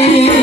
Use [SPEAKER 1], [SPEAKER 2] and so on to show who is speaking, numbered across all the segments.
[SPEAKER 1] নাগিনী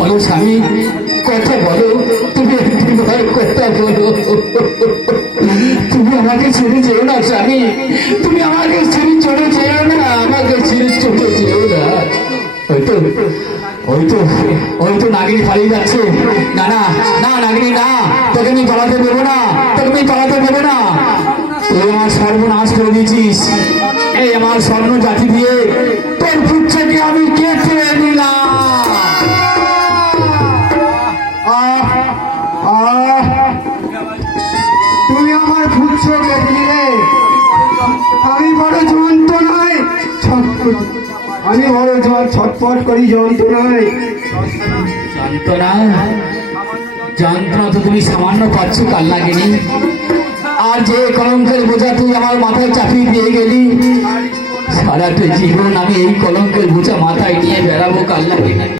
[SPEAKER 1] বলো স্বামী, কথা বলো, তুমি একটিবার কথা বলো। তুমি আমাকে ছেড়ে যেও না স্বামী, তুমি আমাকে ছেড়ে চলে যেও না, আমাকে ছেড়ে চলে যেও না। ওই তো ওই তো ওই তো নাগিনী পালিয়ে যাচ্ছে। না না না নাগিনী, না, তোকে আমি পালাতে দেবো না, তোকে আমি পালাতে দেবো না। তুই আমার সর্বনাশ করে দিয়েছিস। এই আমার স্বর্ণ জাতি দিয়ে তোর পুচ্ছাকে আমি কেটে নিলাম।
[SPEAKER 2] দিলে আমি বড় যন্ত্রণায় ছটফট করি যন্ত্রণায়।
[SPEAKER 1] যন্ত্রণা? যন্ত্রণা তো তুমি সামান্য পাচ্ছ, কাল লাগেনি। আর যে কলঙ্কের বোঝা তুই আমার মাথায় চাপিয়ে দিয়ে গেলি। সারাটা জীবন আমি এই কলঙ্কের বোঝা মাথায় নিয়ে বেড়াবো, কাল লাগেনি।